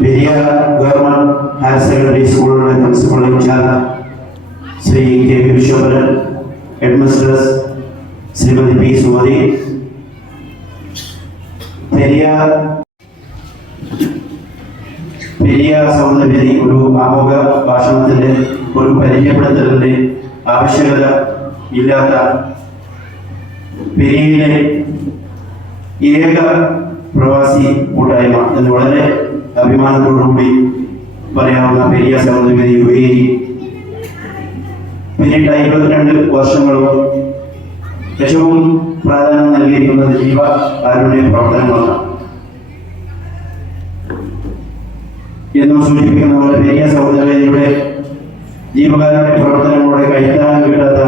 Periya government higher secondary സ്കൂളിലെ principal in charge Shri K V Vishwabharan headmistress Shrimati P Sumathi. Periya Periya സൗന്ദര്യ ഒരു ആമുഖ ഭാഷണത്തിന്റെ ഒരു പരിചയപ്പെടുത്തലിന്റെ ആവശ്യകത ഇല്ലാത്ത പെരിയയിലെ ഏക പ്രവാസി കൂട്ടായ്മ. എന്ന് വളരെ അഭിമാനത്തോടുകൂടി പറയാവുന്ന പെരിയ സഹോദരി ഇ പിന്നീട് ഇരുപത്തിരണ്ട് വർഷങ്ങളും ഏറ്റവും പ്രാധാന്യം നൽകിയിരിക്കുന്നത് ജീവ ആരുടെ പ്രവർത്തനങ്ങളാണ്. എന്നും സൂചിപ്പിക്കുന്ന പോലെ പെരിയ സഹോദരിയുടെ ജീവകാരുടെ പ്രവർത്തനങ്ങളുടെ കൈത്താൻ കിട്ടാത്ത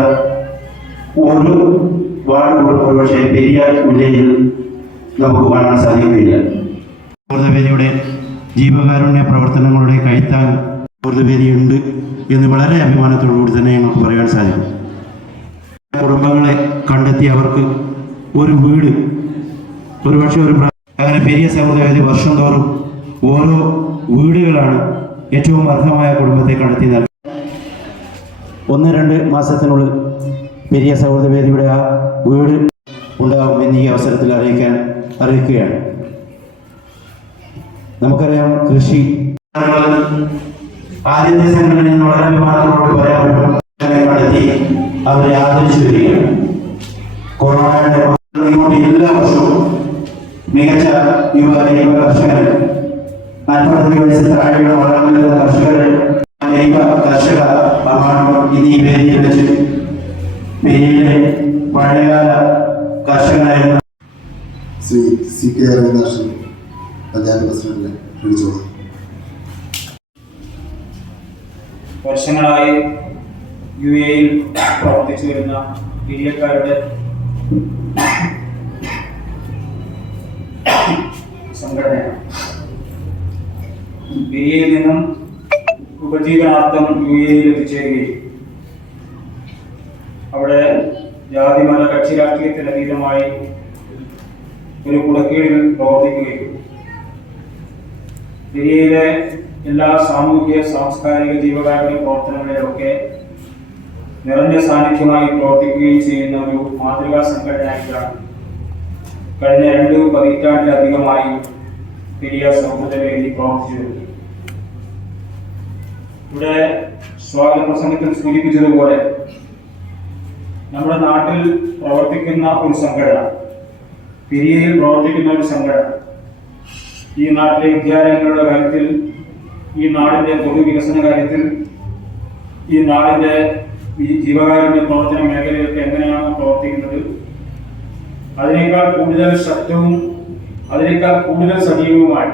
ഒരു വാർഡ് ഒരുപക്ഷെ പെരിയ ജില്ലയിൽ നമുക്ക് കാണാൻ സാധിക്കുകയില്ല. സൗഹൃദവേദിയുടെ ജീവകാരുണ്യ പ്രവർത്തനങ്ങളുടെ കൈത്താൻ ഉണ്ട് എന്ന് വളരെ അഭിമാനത്തോടുകൂടി തന്നെ ഞങ്ങൾക്ക് പറയാൻ സാധിക്കും. കുടുംബങ്ങളെ കണ്ടെത്തി അവർക്ക് ഒരു വീട് ഒരുപക്ഷെ ഒരു അങ്ങനെ പെരിയ സമുദായത്തിൽ വർഷം തോറും ഓരോ വീടുകളാണ് ഏറ്റവും അർഹമായ കുടുംബത്തെ കണ്ടെത്തി നൽകുന്നത് ഒന്ന് രണ്ട് മാസത്തിനുള്ളിൽ പെരിയ സൗഹൃദ വേദിയുടെ ആ വീട് ഉണ്ടാകും എന്നീ അവസരത്തിൽ അറിയിക്കാൻ അറിയിക്കുകയാണ്. നമുക്കറിയാം കൃഷി ആദ്യത്തെ സംഘടന വളരെ വിമാനത്തോട് കണ്ടെത്തി അവരെ ആദരിച്ചു വരികയാണ്. കൊറോണയുടെ എല്ലാ വർഷവും മികച്ച യുവ ജൈവ കർഷകർ നാൽപ്പത് വയസ്സ് താഴെയുള്ള വളർന്നു ഒരു കുടക്കീഴിൽ പ്രവർത്തിക്കുകയും ഇന്ത്യയിലെ എല്ലാ സാമൂഹിക സാംസ്കാരിക ജീവകാരുണ്യ പ്രവർത്തനങ്ങളിലൊക്കെ നിറഞ്ഞ സാന്നിധ്യമായി പ്രവർത്തിക്കുകയും ചെയ്യുന്ന ഒരു മാതൃകാ സംഘടനയായിട്ടാണ് കഴിഞ്ഞ രണ്ട് പതിറ്റാണ്ടിലധികമായി പെരിയ സൗഹൃദ വേദി പ്രവർത്തിച്ചു ഇവിടെ സ്വാഗത പ്രസംഗത്തിൽ സൂചിപ്പിച്ചതുപോലെ നമ്മുടെ നാട്ടിൽ പ്രവർത്തിക്കുന്ന ഒരു സംഘടന പെരിയയിൽ പ്രവർത്തിക്കുന്ന ഒരു സംഘടന. ഈ നാട്ടിലെ വിദ്യാലയങ്ങളുടെ കാര്യത്തിൽ ഈ നാടിന്റെ പൊതുവികസന കാര്യത്തിൽ ഈ നാടിന്റെ ഈ ജീവകാരുണ്യ പ്രവർത്തന മേഖലയിലൊക്കെ എങ്ങനെയാണ് പ്രവർത്തിക്കുന്നത്? അതിനേക്കാൾ കൂടുതൽ ശക്തവും അതിനേക്കാൾ കൂടുതൽ സജീവവുമായി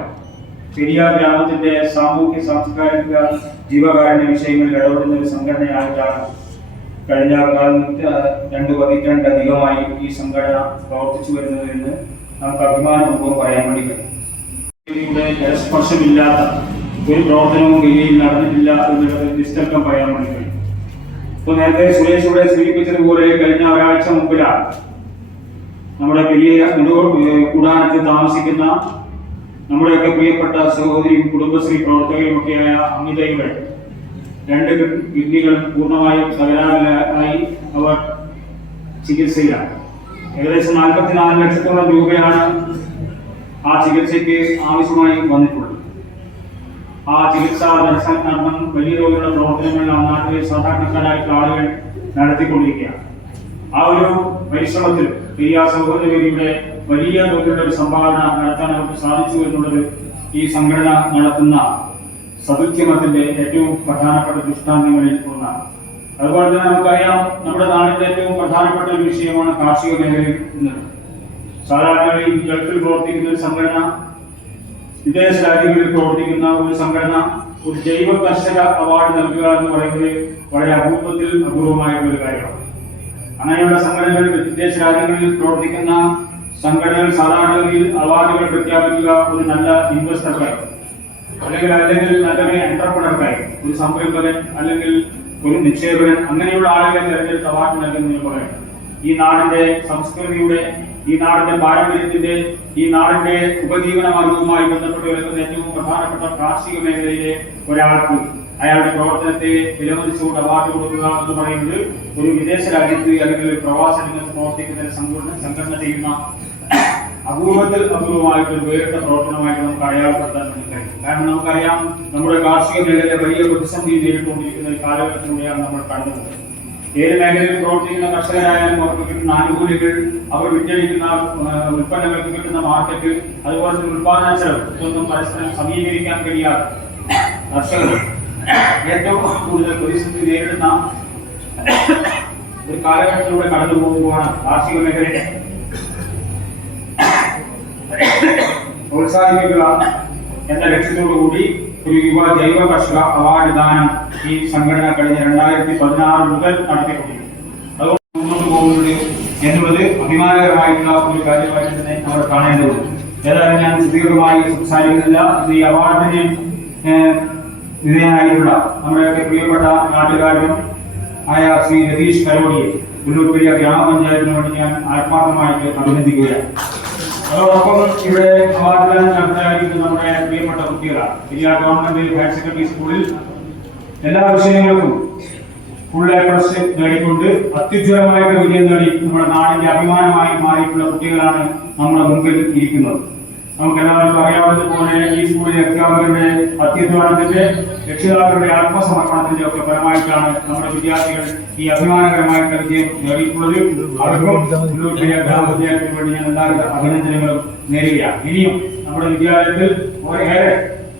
പെരിയാർ ഗ്രാമത്തിന്റെ സാമൂഹ്യ സാംസ്കാരിക ജീവകാരുണ്യ വിഷയങ്ങളിൽ ഇടപെടുന്ന ഒരു സംഘടനയായിട്ടാണ് കഴിഞ്ഞ കാലത്ത് രണ്ട് പതിറ്റാണ്ടധികമായി ഈ സംഘടന പ്രവർത്തിച്ചു വരുന്നത് എന്ന് നമുക്ക് അഭിമാനപൂർവം പറയാൻ വേണ്ടി കഴിയും. ജലസ്പർശമില്ലാത്ത ഒരു പ്രവർത്തനവും ഗിരിയിൽ നടന്നിട്ടില്ല എന്നുള്ളത് നിസ്തർക്കം പറയാൻ വേണ്ടി കഴിയും. ഇപ്പൊ നേരത്തെ സുരേഷ് ഇവിടെ സൂചിപ്പിച്ചതുപോലെ കഴിഞ്ഞ ഒരാഴ്ച മുമ്പിലാണ് നമ്മുടെ വലിയ കൂടാനത്ത് താമസിക്കുന്ന നമ്മുടെയൊക്കെ പ്രിയപ്പെട്ട സഹോദരിയും കുടുംബശ്രീ പ്രവർത്തകരും ഒക്കെയായ അമിതയുടെ രണ്ട് കിഡ്നികളും പൂർണമായും തകരാറിലായി അവർ ചികിത്സയിലാണ്. ഏകദേശം നാൽപ്പത്തിനാല് ലക്ഷത്തോളം രൂപയാണ് ആ ചികിത്സയ്ക്ക് ആവശ്യമായി വന്നിട്ടുള്ളത്. ആ ചികിത്സാ ദർശനം കാരണം വലിയ തോതിലുള്ള പ്രവർത്തനങ്ങൾ ആ നാട്ടിലെ സാധാരണക്കാരായിട്ടുള്ള ആളുകൾ നടത്തിക്കൊണ്ടിരിക്കുകയാണ്. ആ ഒരു പരിശ്രമത്തിൽ ഈ ആ സൗഹൃദവേദിയുടെ വലിയ തോതിലുള്ള ഒരു സംഭാവന നടത്താൻ അവർക്ക് സാധിച്ചു എന്നുള്ളത് ഈ സംഘടന നടത്തുന്ന സതുദ്യമത്തിന്റെ ഏറ്റവും പ്രധാനപ്പെട്ട ദൃഷ്ടാന്തങ്ങളിൽ ഒന്നാണ്. അതുപോലെ തന്നെ നമുക്കറിയാം നമ്മുടെ നാടിന്റെ ഏറ്റവും പ്രധാനപ്പെട്ട ഒരു വിഷയമാണ് കാർഷിക മേഖലയിൽ എന്നത് സാധാരണയായി ഗൾഫിൽ പ്രവർത്തിക്കുന്ന ഒരു സംഘടന വിദേശ രാജ്യങ്ങളിൽ പ്രവർത്തിക്കുന്ന ഒരു സംഘടന ഒരു ജൈവ കർഷക അവാർഡ് നൽകുക എന്ന് പറയുന്നത് വളരെ അപൂർവത്തിൽ അപൂർവമായിട്ടുള്ള ഒരു കാര്യമാണ്. അങ്ങനെയുള്ള സംഘടനകൾ വിദേശ രാജ്യങ്ങളിൽ പ്രവർത്തിക്കുന്ന സംഘടനകൾ സാധാരണഗതിയിൽ അവാർഡുകൾ പ്രഖ്യാപിക്കുക ഒരു നല്ല ഇൻവെസ്റ്റർക്കായി അല്ലെങ്കിൽ അല്ലെങ്കിൽ നല്ലൊരു എന്റർപ്രണർക്കായി ഒരു സംരംഭകൻ അല്ലെങ്കിൽ ഒരു നിക്ഷേപകൻ അങ്ങനെയുള്ള ആളുകളെ തിരഞ്ഞെടുത്ത് അവാർഡ് നൽകുന്ന പറയാം ഈ നാടിന്റെ സംസ്കൃതിയുടെ ഈ നാടിന്റെ പാരമ്പര്യത്തിന്റെ ഈ നാടിന്റെ ഉപജീവന മാർഗവുമായി ബന്ധപ്പെട്ട് കിടക്കുന്ന ഏറ്റവും പ്രധാനപ്പെട്ട കാർഷിക മേഖലയിലെ ഒരാൾക്ക് അയാളുടെ പ്രവർത്തനത്തെ വിലമതിച്ചുകൊണ്ട് അവാർഡ് കൊടുക്കുക എന്ന് പറയുന്നത് ഒരു വിദേശ രാജ്യത്ത് അല്ലെങ്കിൽ ഒരു പ്രവാസ രംഗത്ത് പ്രവർത്തിക്കുന്ന സംഘടന സംഘടന ചെയ്യുന്ന അപൂർവത്തിൽ അപൂർവമായിട്ട് വേറിട്ട പ്രവർത്തനമായിട്ട് നമുക്ക് അടയാളപ്പെടുത്താൻ കഴിയും കാരണം നമുക്കറിയാം നമ്മുടെ കാർഷിക മേഖലയിലെ വലിയ പ്രതിസന്ധി നേരിട്ടുകൊണ്ടിരിക്കുന്ന ഒരു കാലഘട്ടത്തിലൂടെയാണ് നമ്മൾ കടന്നുപോകുന്നത് ഏത് മേഖലയിൽ പ്രവർത്തിക്കുന്ന കർഷകരായാലും അവർക്ക് കിട്ടുന്ന ആനുകൂല്യങ്ങൾ അവർ വിറ്റഴിക്കുന്ന ഉൽപ്പന്നങ്ങൾക്ക് കിട്ടുന്ന മാർക്കറ്റ് അതുപോലെ തന്നെ ഉൽപാദന ചെലവ് ഇതൊന്നും പരസ്പരം സമീകരിക്കാൻ കഴിയാതെ കർഷകർ ഏറ്റവും കൂടുതൽ പ്രതിസന്ധി നേരിടുന്ന ഒരു കാലഘട്ടത്തിലൂടെ കടന്നു പോകുമ്പോഴാണ് കാർഷിക മേഖലയെ പ്രോത്സാഹിപ്പിക്കുക എന്ന ലക്ഷ്യത്തോടുകൂടി ഒരു യുവ ജൈവ കർഷക അവാർഡ് ദാനം ഈ സംഘടന കഴിഞ്ഞ രണ്ടായിരത്തി പതിനാറ് മുതൽ നടത്തിക്കൊണ്ടിരിക്കുന്നു. അതുകൊണ്ട് മുന്നോട്ട് പോകുന്നത് എന്നുള്ളത് അഭിമാനകരമായിട്ടുള്ള ഒരു കാര്യമായിട്ട് തന്നെ നമ്മൾ കാണേണ്ടതുണ്ട്. ഏതായാലും ഞാൻ സുദീർഘമായി സംസാരിക്കുന്നില്ല. ഈ അവാർഡിന് വിധേയനായിട്ടുള്ള നമ്മുടെയൊക്കെ പ്രിയപ്പെട്ട നാട്ടുകാരും ആയ ശ്രീ രതീഷ് കരോടിയെ ഉള്ളൂർപ്പെരിയ ഗ്രാമപഞ്ചായത്തിന് വേണ്ടി ഞാൻ ആത്മാർത്ഥമായിട്ട് അഭിനന്ദിക്കുകയാണ്. അതോടൊപ്പം ഇവിടെ നടത്തായിരിക്കുന്ന നമ്മുടെ പ്രിയപ്പെട്ട കുട്ടികളാണ്. ഗവൺമെന്റ് ഹയർ സെക്കൻഡറി സ്കൂളിൽ എല്ലാ വിഷയങ്ങൾക്കും ഫുൾ എ പ്ലസ് നേടിക്കൊണ്ട് അത്യുജ്വലമായിട്ട് വിജയം നേടി നമ്മുടെ നാടിന്റെ അഭിമാനമായി മാറിയിട്ടുള്ള കുട്ടികളാണ് നമ്മുടെ മുമ്പിൽ ഇരിക്കുന്നത്. നമുക്ക് എല്ലാവർക്കും അറിയാവുന്നതുപോലെ ഈ സ്കൂളിലെ അധ്യാപകരുടെ അത്യധ്വാനത്തിന്റെ രക്ഷിതാക്കളുടെ ആത്മസമർപ്പണത്തിന്റെ ഒക്കെ ഫലമായിട്ടാണ് നമ്മുടെ വിദ്യാർത്ഥികൾ ഈ അഭിമാനകരമായിട്ട് വിജയം നേടിയിട്ടുള്ളത്. അവർക്കും വിദ്യാർത്ഥികൾക്ക് വേണ്ടി ഞാൻ എല്ലാവിധ അഭിനന്ദനങ്ങളും നേരുകയാണ്. ഇനിയും നമ്മുടെ വിദ്യാലയത്തിൽ ഏറെ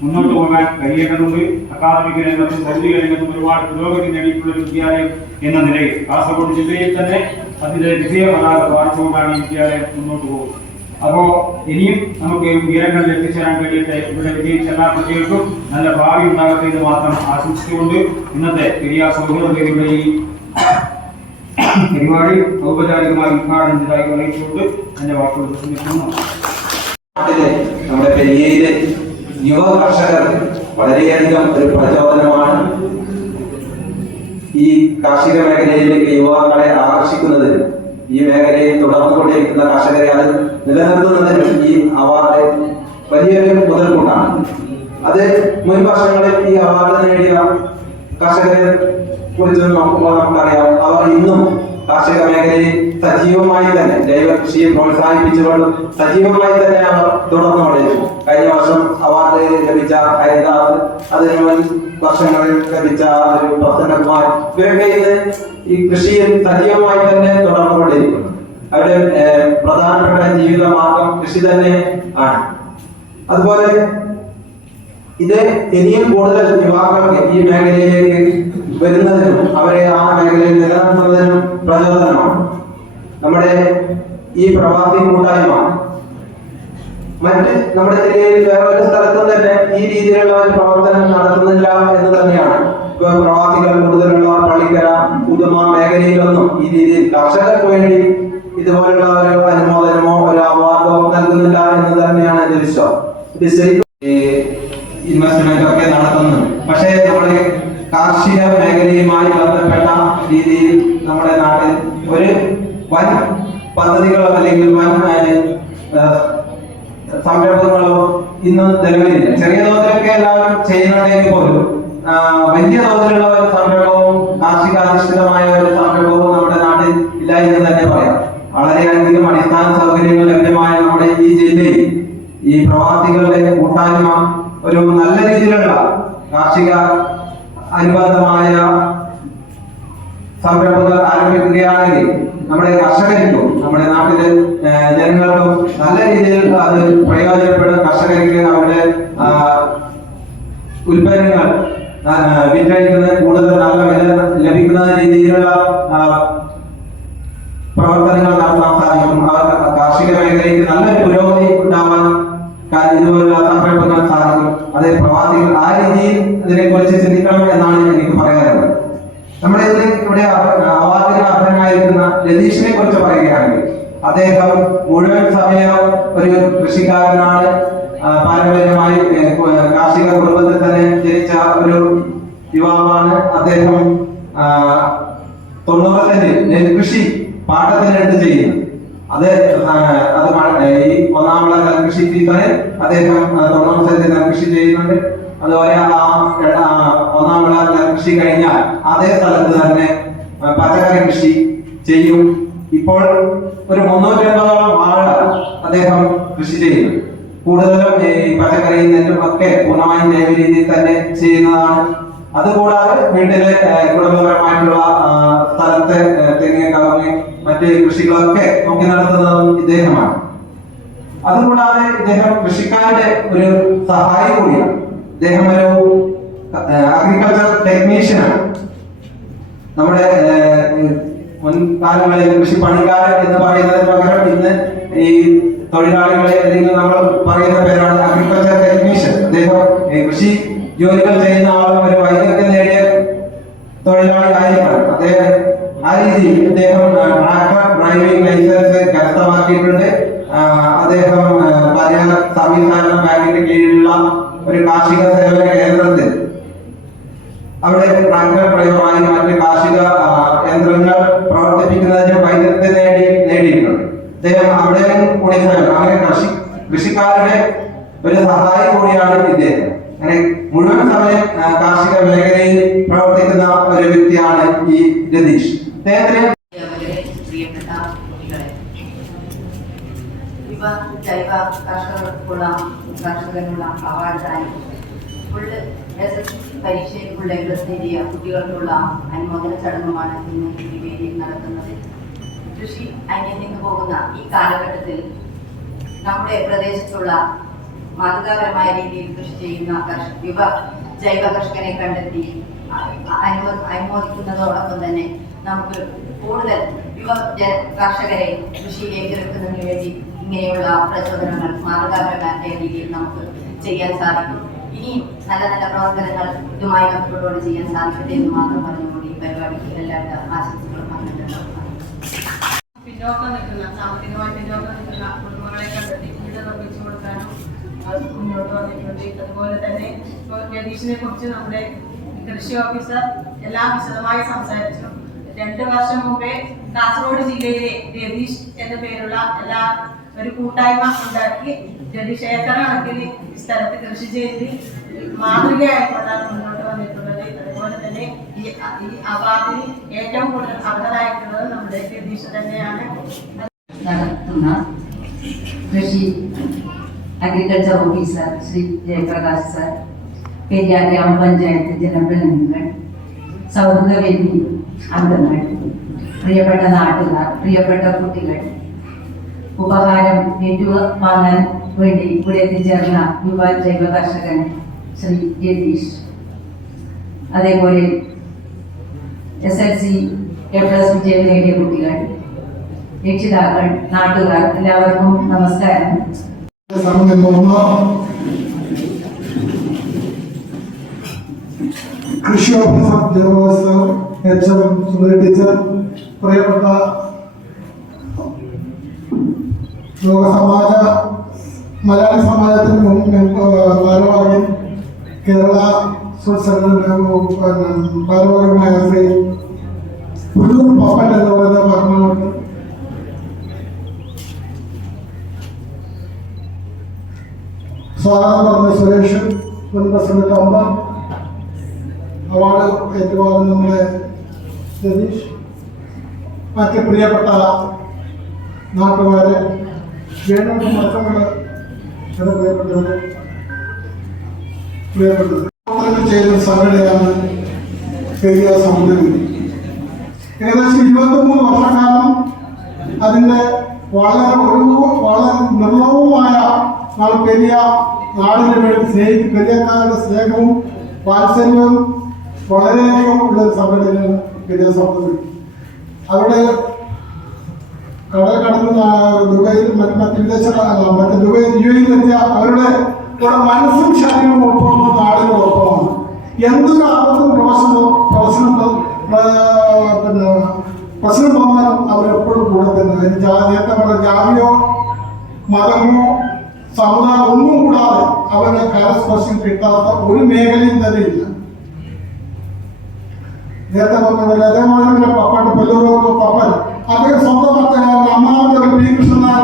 മുന്നോട്ട് പോകാൻ കഴിയേണ്ടതുണ്ട്. അക്കാദമിക രംഗത്തും ഭൗതിക രംഗത്തും ഒരുപാട് പുരോഗതി നേടിയിട്ടുള്ള ഒരു വിദ്യാലയം എന്ന നിലയിൽ കാസർഗോഡ് ജില്ലയിൽ തന്നെ അതിന്റെ വിജയ പതാക പാലിച്ചുകൊണ്ടാണ് ഈ വിദ്യാലയം മുന്നോട്ട് പോകുന്നത്. അപ്പോ ഇനിയും നമുക്ക് ഉയരങ്ങളിൽ എത്തിച്ചേരാൻ വേണ്ടിയിട്ട് ഇവിടെ വിജയിച്ച എല്ലാ കുട്ടികൾക്കും നല്ല ഭാവി ഉണ്ടാകട്ടെ എന്ന് മാത്രം ആശംസിച്ചുകൊണ്ട് ഇന്നത്തെ പെരിയാർ സൗഹൃദയുടെ ഈ പരിപാടി ഔപചാരികമായി ഉദ്ഘാടനം ചെയ്തതായി അറിയിച്ചുകൊണ്ട് എന്റെ വാക്കുകൾ പ്രസംഗിക്കുന്നു നമ്മുടെ പെരിയയിലെ യുവ കർഷകർ വളരെയധികം ഒരു പ്രചോദനമാണ്. ഈ കാർഷിക മേഖലയിലേക്ക് യുവാക്കളെ ആകർഷിക്കുന്നതിന് ഈ മേഖലയിൽ തുടർന്നുകൊണ്ടിരിക്കുന്ന കർഷകരെ അത് നിലനിർത്തുന്നതിനും ഈ അവാർഡ് വലിയൊരു മുതൽക്കൂട്ടാണ്. അത് മുൻ വർഷങ്ങളിൽ ഈ അവാർഡ് നേടിയ കർഷകരെ കുറിച്ച് നമുക്കറിയാം. അവർ ഇന്നും കാർഷിക മേഖലയിൽ സജീവമായി തന്നെ ജൈവ കൃഷിയെ പ്രോത്സാഹിപ്പിച്ചുകൊണ്ട് സജീവമായി തന്നെ അവർ തുടർന്നുകൊണ്ടിരുന്നു കഴിഞ്ഞ വർഷം അവാർഡ് ലഭിച്ച ഹരിദാസ് അതിന് വർഷങ്ങളിൽ ലഭിച്ച ഒരു പ്രസന്നകുമാർ ഇവരൊക്കെ ഇത് ഈ കൃഷിയിൽ സജീവമായി തന്നെ തുടർന്നുകൊണ്ടിരിക്കുന്നു അവരുടെ ഏഹ്, പ്രധാനപ്പെട്ട ജീവിത മാർഗം കൃഷി തന്നെ ആണ്. അതുപോലെ ഇത് ഇനിയും കൂടുതൽ യുവാക്കൾക്ക് ഈ മേഖലയിലേക്ക് വരുന്നതിനും അവരെ ആ മേഖലയിൽ നിലനിർത്തുന്നതിനും പ്രചോദനമാണ്. നമ്മുടെ ഈ പ്രവാസി കൂട്ടായ്മ മറ്റ് നമ്മുടെ ജില്ലയിൽ വേറെ ഒരു സ്ഥലത്തും തന്നെ ഈ രീതിയിലുള്ള ഒരു പ്രവർത്തനം നടത്തുന്നില്ല എന്ന് തന്നെയാണ് ഇപ്പൊ പ്രവാസികൾ കൂടുതലുള്ള പള്ളിക്കര പുതുമ മേഖലയിലൊന്നും ഈ രീതിയിൽ കർഷകർക്ക് വേണ്ടി ഇതുപോലുള്ള ഒരു അനുമോദനമോ ഒരു അവാർഡോ നൽകുന്നില്ല എന്ന് തന്നെയാണ് എന്റെ വിശ്വാസം. ഇൻവെസ്റ്റ്മെന്റ് ഒക്കെ നടത്തുന്നത് പക്ഷേ നമ്മുടെ കാർഷിക മേഖലയുമായി ബന്ധപ്പെട്ട രീതിയിൽ നമ്മുടെ നാട്ടിൽ ഒരു വൻ പദ്ധതികളോ അല്ലെങ്കിൽ വൻ സംരംഭങ്ങളോ ഇന്ന് നിലവിലില്ല. ചെറിയ തോതിലൊക്കെ എല്ലാവരും ചെയ്യുന്നുണ്ടെങ്കിൽ പോലും വലിയ തോതിലുള്ള ഒരു സംരംഭവും കാർഷികാധിഷ്ഠിതമായ ഒരു സംരംഭവും നമ്മുടെ നാട്ടിൽ ഇല്ല എന്ന് തന്നെ പറയാം. വളരെയധികം അടിസ്ഥാന സൗകര്യങ്ങൾ ലഭ്യമായ നമ്മുടെ ഈ ജില്ലയിൽ ഈ പ്രവാസികളുടെ കൂട്ടായ്മ ഒരു നല്ല രീതിയിലുള്ള കാർഷിക അനുബന്ധമായ സംരംഭങ്ങൾ ആരംഭിക്കുകയാണെങ്കിൽ നമ്മുടെ കർഷകർക്കും നമ്മുടെ നാട്ടിലെ ജനങ്ങൾക്കും നല്ല രീതിയിൽ അത് പ്രയോജനപ്പെടും. കർഷകർക്ക് അവരുടെ ഉൽപ്പന്നങ്ങൾ വിറ്റഴിക്കുന്നത് കൂടുതൽ നല്ല വില ലഭിക്കുന്ന രീതിയിലുള്ള ഇതിനെക്കുറിച്ച് ചിന്തിക്കണം എന്നാണ് എനിക്ക് പറയാനുള്ളത്. നമ്മുടെ ഇതിൽ ഇവിടെ അവ- അവാർഡിന് അർഹനായിരിക്കുന്ന രതീഷിനെ കുറിച്ച് പറയുകയാണെങ്കിൽ അദ്ദേഹം മുഴുവൻ സമയം ഒരു കൃഷിക്കാരനാണ്. പാരമ്പര്യമായി കാർഷിക കുടുംബത്തിൽ തന്നെ ജനിച്ച ഒരു യുവാവാണ് അദ്ദേഹം. തൊണ്ണൂറ് സെന്റ് നെൽകൃഷി പാട്ടത്തിനെടുത്ത് ചെയ്യുന്നു അത് അത് ഈ ഒന്നാമത് നെൽകൃഷി സീസണിൽ അദ്ദേഹം തൊണ്ണൂറ് സെന്റ് നെൽകൃഷി ചെയ്യുന്നുണ്ട്. അതുപോലെ ആ ഒന്നാം വിള കൃഷി കഴിഞ്ഞാൽ അതേ സ്ഥലത്ത് തന്നെ പച്ചക്കറി കൃഷി ചെയ്യും. ഇപ്പോൾ ഒരു മുന്നൂറ്റി ആളുകൾ അദ്ദേഹം കൃഷി ചെയ്യുന്നു കൂടുതലും ഈ പച്ചക്കറി നെല്ലും ഒക്കെ പൂർണമായും ജൈവ രീതിയിൽ തന്നെ ചെയ്യുന്നതാണ്. അതുകൂടാതെ വീട്ടിലെ കുടുംബപരമായിട്ടുള്ള സ്ഥലത്തെ തെങ്ങ് കവങ്ങ് മറ്റ് കൃഷികളൊക്കെ നോക്കി നടത്തുന്നതും ഇദ്ദേഹമാണ്. അതുകൂടാതെ ഇദ്ദേഹം കൃഷിക്കാരുടെ ഒരു സഹായി കൂടിയാണ്. ഇദ്ദേഹം ഒരു അഗ്രികൾച്ചർ ടെക്നീഷ്യനാണ് നമ്മുടെ മുൻകാലങ്ങളിൽ കൃഷി പണിക്കാരൻ എന്ന് പറയുന്നതിന് പകരം ഇന്ന് ഈ തൊഴിലാളികളെ അല്ലെങ്കിൽ നമ്മൾ പറയുന്ന പേരാണ് അഗ്രികൾച്ചർ ടെക്നീഷ്യൻ അദ്ദേഹം കൃഷി ജോലികൾ ചെയ്യുന്ന ആളും ഒരു വൈദഗ്ധ്യം നേടിയ തൊഴിലാളി ആയിരിക്കണം. അദ്ദേഹം ആ രീതിയിൽ അദ്ദേഹം ഡ്രൈവിംഗ് ലൈസൻസ് കരസ്ഥമാക്കിയിട്ടുണ്ട്. അദ്ദേഹം പല സംവിധാന ബാങ്കിന്റെ കീഴിലുള്ള ഒരു കാർഷിക സേവന കേന്ദ്രത്തിൽ അവിടെ ട്രാക്ടർ ഡ്രൈവറായി മറ്റ് കാർഷിക യന്ത്രങ്ങൾ പ്രവർത്തിപ്പിക്കുന്നതിന് വൈദഗ്ധ്യം നേടി നേടിയിട്ടുണ്ട്. അദ്ദേഹം അവിടെ കൂടി അങ്ങനെ കൃഷി കൃഷിക്കാരുടെ ഒരു സഹായി കൂടിയാണ് ഇദ്ദേഹം. അങ്ങനെ മുഴുവൻ സമയം കാർഷിക മേഖലയിൽ പ്രവർത്തിക്കുന്ന ഒരു വ്യക്തിയാണ് ഈ രതീഷ്. അദ്ദേഹത്തിന് ജൈവ കർഷകർക്കുള്ള കർഷകനുള്ള അവാർഡായി. ഫുള്ള് എസ് എസ് പരീക്ഷയ്ക്കുള്ള ഇൻട്രസ്റ്റ് നേടിയ കുട്ടികൾക്കുള്ള അനുമോദന ചടങ്ങുമാണ് ഇന്ന് ഈ വേദിയിൽ നടത്തുന്നത് കൃഷി അന്യം നിന്ന് പോകുന്ന ഈ കാലഘട്ടത്തിൽ നമ്മുടെ പ്രദേശത്തുള്ള മാതൃകാപരമായ രീതിയിൽ കൃഷി ചെയ്യുന്ന യുവ ജൈവ കർഷകനെ കണ്ടെത്തി അനുമോ അനുമോദിക്കുന്നതോടൊപ്പം തന്നെ നമുക്ക് കൂടുതൽ യുവ കർഷകരെ കൃഷിയിലേക്ക് എടുക്കുന്നതിന് വേണ്ടി ഇങ്ങനെയുള്ള പ്രചോദനങ്ങൾ മാതൃകാപരമായ രീതിയിൽ നമുക്ക് ചെയ്യാൻ സാധിക്കും. ഇനി നല്ല നല്ല പ്രവർത്തനങ്ങൾ ഇതുമായി ബന്ധപ്പെട്ടുകൊണ്ട് ചെയ്യാൻ സാധിക്കട്ടെ എന്ന് മാത്രം പറഞ്ഞുകൊണ്ട് ഈ പരിപാടിക്ക് എല്ലാവരുടെ ആശംസകളും പറഞ്ഞിട്ടുണ്ട്. പിന്നോക്കം നിൽക്കുന്ന സാമ്പത്തികമായി പിന്നോക്കം നിൽക്കുന്ന കുടുംബങ്ങളെ കണ്ടെത്തി വീട് നിർമ്മിച്ചു കൊടുക്കാനും മുന്നോട്ട് വന്നിട്ടുണ്ട്. അതുപോലെ തന്നെ ഇപ്പോൾ രതീഷിനെ കുറിച്ച് നമ്മുടെ കൃഷി ഓഫീസർ എല്ലാം വിശദമായി സംസാരിച്ചു. രണ്ട് വർഷം മുമ്പേ കാസർഗോഡ് ജില്ലയിലെ രതീഷ് എന്ന പേരുള്ള എല്ലാ ഒരു കൂട്ടായ്മ ഉണ്ടാക്കി കണക്കിന് ഈ സ്ഥലത്ത് കൃഷി ചെയ്ത് മാതൃകയായിക്കൊണ്ടാണ് മുന്നോട്ട് വന്നിട്ടുള്ളത്. അതുപോലെ തന്നെ ഈ ഈ അവാർഡിന് ഏറ്റവും കൂടുതൽ അർഹരായിട്ടുള്ളത് നമ്മുടെ രതീഷ് തന്നെയാണ്. നടത്തുന്ന കൃഷി agriculture officer Shri Jayaprakash sir Periyar grama panchayat ജനപ്രതിനിധികൾ സൗഹൃദവേദി അംഗങ്ങൾ പ്രിയപ്പെട്ട നാട്ടുകാർ പ്രിയപ്പെട്ട കുട്ടികൾ ഉപഹാരം ഏറ്റുവാങ്ങാൻ വേണ്ടി ഇവിടെ എത്തിച്ചേർന്ന യുവ ജൈവ കർഷകൻ ശ്രീ ജഗദീഷ് അതേപോലെ S L C A plus വിജയം നേടിയ കുട്ടികൾ രക്ഷിതാക്കൾ നാട്ടുകാർ എല്ലാവർക്കും നമസ്കാരം. കൃഷി officer Joseph H M Sundari teacher പ്രിയപ്പെട്ട ലോകസമാജ മലയാളി സമാജത്തിന് മുൻ മെമ്പ- ഭാരവാഹി കേരള ഭാരവാഹിയുമായ ശ്രീ പുല്ലൂർ പപ്പൻ എന്ന് പറയുന്ന പറഞ്ഞുകൊണ്ട് സ്വാഗതം പറഞ്ഞ അമ്മ അവാർഡ് ഏറ്റുവാങ്ങുന്ന നമ്മുടെ രതീഷ് മറ്റ് പ്രിയപ്പെട്ട നാട്ടുകാരെ വേണുണ്ട് മക്കൾ ചില പ്രിയപ്പെട്ടവര് പ്രിയപ്പെട്ടത് സംഘടനയാണ് പെരിയ സമുദ്രം ഏകദേശം ഇരുപത്തൊന്ന് വർഷക്കാലം അതിന്റെ വളരെ ഒഴിവ് വളരെ നിർമ്മവുമായ നാൾ പെരിയ നാടിന് വേണ്ടി സ്നേഹിക്കും പെരിയക്കാരുടെ സ്നേഹവും വാത്സല്യവും വളരെയധികം ഉള്ള സംഘടനയാണ് പെരിയ സമുദ്രം അവിടെ കടൽ കടന്ന് ദുബൈയിൽ മറ്റു മറ്റ് വിദേശ രാ- ദുബൈ യു യു എത്തിയ അവരുടെ ഇവിടെ മനസ്സും ശരീരവും ഒപ്പമാണ് നാടിനും ഒപ്പമാണ്. എന്തൊരു ആപത്തും പ്രശ്നമോ പ്രശ്നമോ പ്ര- പിന്നെ പ്രശ്നം വന്നാൽ അവരെപ്പോഴും കൂടെ തന്നെ. നേരത്തെ പറഞ്ഞ ജാതിയോ മതമോ സമുദായം ഒന്നും കൂടാതെ അവരുടെ കരസ്പർശം കിട്ടാത്ത ഒരു മേഖലയും തന്നെ ഇല്ല. നേരത്തെ പറഞ്ഞ അതേമാതിരി പപ്പൻ പെല്ലൂർ പപ്പൻ. അദ്ദേഹം സ്വന്തം മാമാവന്റെ ഉണ്ണികൃഷ്ണനാർ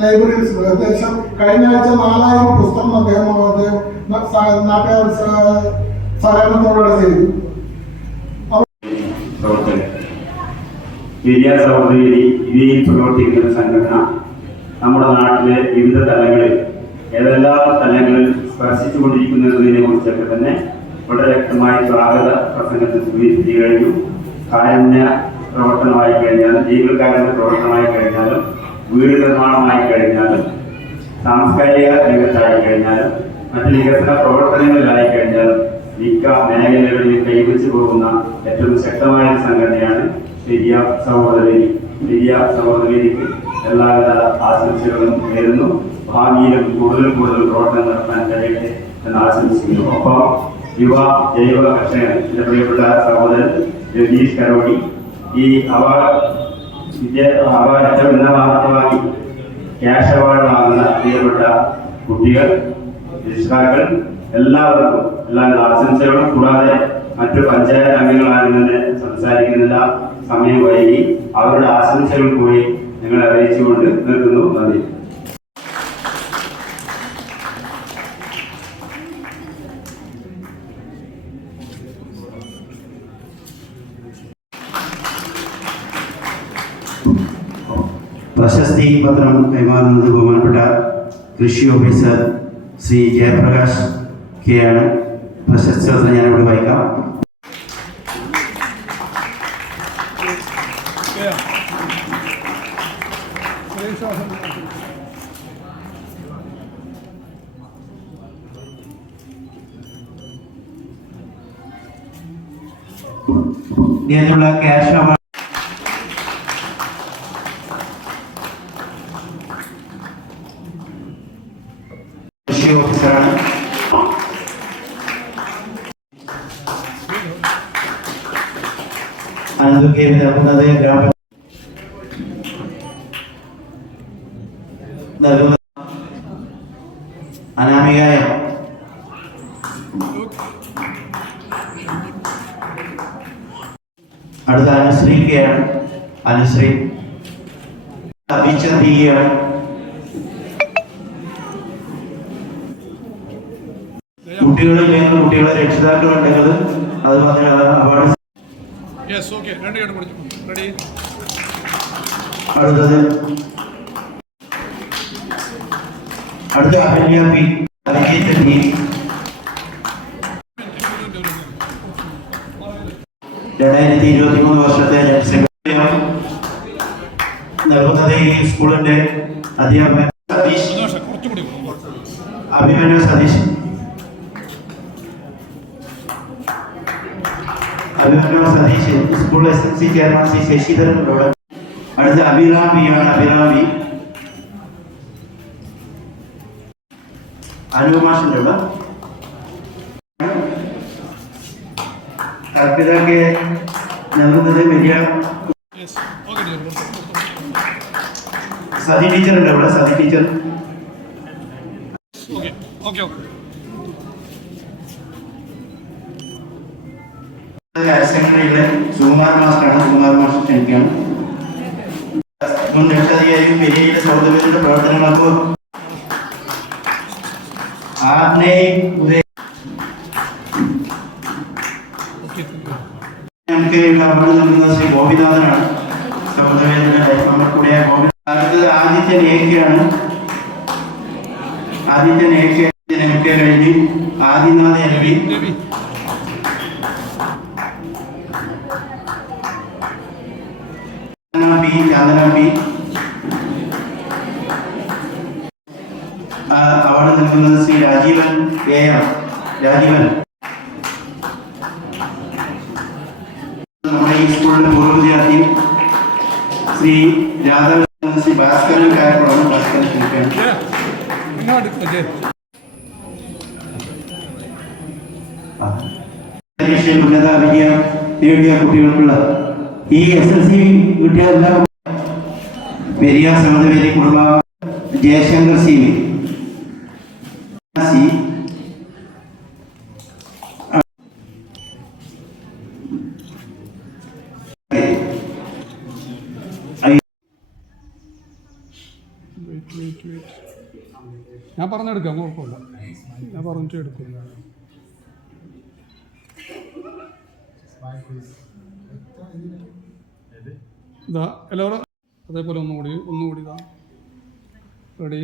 ലൈബ്രറിയിൽ ഏകദേശം കഴിഞ്ഞ ആഴ്ച നാലായിരം പുസ്തകം അദ്ദേഹം അദ്ദേഹം നാട്ടുകാർ സഹകരണത്തോടെ ചെയ്തു. വിദ്യാ പ്രവർത്തിക്കുന്ന സംഘടന നമ്മുടെ നാട്ടിലെ വിവിധ തലങ്ങളിൽ ഏതെല്ലാം തലങ്ങളിൽ സ്പർശിച്ചുകൊണ്ടിരിക്കുന്നതിനെ കുറിച്ചൊക്കെ തന്നെ വളരെ വ്യക്തമായി സ്വാഗത പ്രസംഗത്തിൽ സ്വീകരിച്ചു കഴിഞ്ഞു കാരുണ്യ പ്രവർത്തനമായി കഴിഞ്ഞാലും ജീവകാരുണ്യ പ്രവർത്തനമായി കഴിഞ്ഞാലും വീട് നിർമ്മാണമായി കഴിഞ്ഞാലും സാംസ്കാരിക രംഗത്തായി കഴിഞ്ഞാലും മറ്റ് വികസന പ്രവർത്തനങ്ങളിലായി കഴിഞ്ഞാലും മിക്ക മേഖലകളിൽ കൈവച്ചു പോകുന്ന ഏറ്റവും ശക്തമായ സംഘടനയാണ് പെരിയ സഹോദരി പെരിയ സഹോദരിക്ക് എല്ലാവിധ ആശംസകളും നേരുന്നു. ഭാവിയിലും കൂടുതൽ കൂടുതൽ പ്രവർത്തനം നടത്താൻ കഴിയട്ടെ എന്ന് ആശംസിക്കുന്നു. ഒപ്പം യുവ ജൈവ കർഷകൻ എന്റെ പ്രിയപ്പെട്ട സഹോദരൻ രതീഷ് കരോടി ഈ അവാർഡ് വിദ്യ അവാർഡ് ഉന്നതമാക്കി ക്യാഷ് അവാർഡ് വാങ്ങുന്ന പ്രിയപ്പെട്ട കുട്ടികൾ രക്ഷിതാക്കൾ എല്ലാവർക്കും എല്ലാ ആശംസകളും കൂടാതെ മറ്റു പഞ്ചായത്ത് അംഗങ്ങളാരും തന്നെ സംസാരിക്കുന്നില്ല. സമയം വൈകി അവരുടെ ആശംസകൾ കൂടി നിങ്ങളെ അറിയിച്ചുകൊണ്ട് നിർത്തുന്നു. നന്ദി. പ്രശസ്തി പത്രം കൈമാറുന്നത് ബഹുമാനപ്പെട്ട കൃഷി ഓഫീസർ ശ്രീ ജയപ്രകാശ് കെ ആണ് പ്രശസ്തി പത്രം ഞാനിവിടെ വായിക്കാം. ഇതിനുള്ള ക്യാഷ് അവാർഡ് കൃഷി ഓഫീസറാണ് അനന്തുക്കെ നൽകുന്നത് ഗ്രാമ നൽകുന്നത് അനാമികായ അടുത്ത അനുശ്രീക്കുകയാണ് അനുശ്രീ. അഭിചന്ദിയാണ് കുട്ടികളില്ലെങ്കിൽ കുട്ടികളെ അത് മാത്രമേ അവാർഡ് യെസ് ഓക്കെ രണ്ട് കേട്ട് പഠിച്ചു. റെഡി അടുത്തത്. അടുത്ത അഹല്യ പി അഭിജിത്ത് പി രണ്ടായിരത്തി ഇരുപത്തി മൂന്ന് വർഷത്തെ നൽകുന്നത് ഈ സ്കൂളിന്റെ അധ്യാപകൻ Satheesh Abhimanyu Satheesh. Abhimanyu Satheesh school S M C chairman Shri Sasidharan ഇവിടെ അടുത്ത അഭിറാം ബി ആണ് അഭിറാം ബി അനുമാഷിന്റെ ഇവിടെ കൽപ്പിതയ്ക്ക് നൽകുന്നത് വലിയ yes okay teacher Sathi teacher ഉണ്ട് ഇവിടെ Sathi teacher okay okay higher സെക്കൻഡറിയിലെ Sukumar മാസ്റ്ററാണ്. സുകുമാർ മാസ്റ്റർ ക്ഷണിക്കുകയാണ്. മുൻ രക്ഷാധികാരിയും പെരിയയിലെ സൗദബിയുടെ പ്രവർത്തനങ്ങൾക്ക് ആഗ്നേയ് ഉദയ നമുക്ക് അവാർഡ് നൽകുന്നത് ശ്രീ കൂടിയ ഗോപി അടുത്തത് ആദിത്യൻ ഏക്കയാണ് ആദിത്യൻ ഏക്ക കഴിഞ്ഞ് Adinath L V. P award നൽകുന്നത് ശ്രീ രാജീവൻ എ എം. രാജീവൻ. നമ്മുടെ ഈ സ്കൂളിലെ പൂർവ വിദ്യാർത്ഥി ശ്രീ രാധവൻ ശ്രീ ഭാസ്കരൻ കായക്കുളമാണ് ഭാസ്കരൻ ഉന്നത വിജയം നേടിയ കുട്ടികൾക്കുള്ള ഈ എസ് എൽ സി കിട്ടിയ എല്ലാ പെരിയ സമതവേരി കുടുംബ ജയശങ്കർ സി സി ഞാൻ പറഞ്ഞെടുക്കാം കുഴപ്പമില്ല. ഞാൻ പറഞ്ഞിട്ട് എടുക്കും. എല്ലാവരും അതേപോലെ ഒന്നുകൂടി ഒന്നുകൂടി ഇതാ. റെഡി